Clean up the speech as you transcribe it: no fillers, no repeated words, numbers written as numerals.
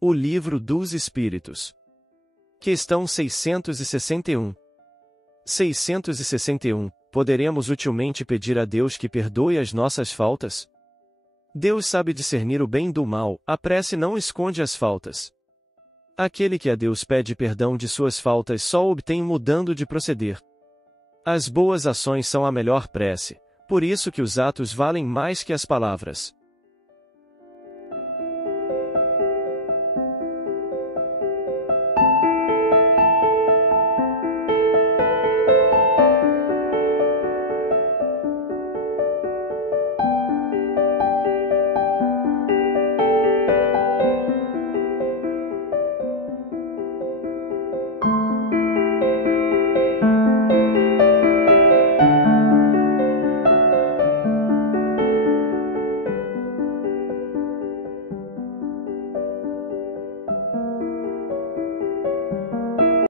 O Livro dos Espíritos. Questão 661. 661. Poderemos utilmente pedir a Deus que perdoe as nossas faltas? Deus sabe discernir o bem do mal, a prece não esconde as faltas. Aquele que a Deus pede perdão de suas faltas só obtém mudando de proceder. As boas ações são a melhor prece, por isso que os atos valem mais que as palavras.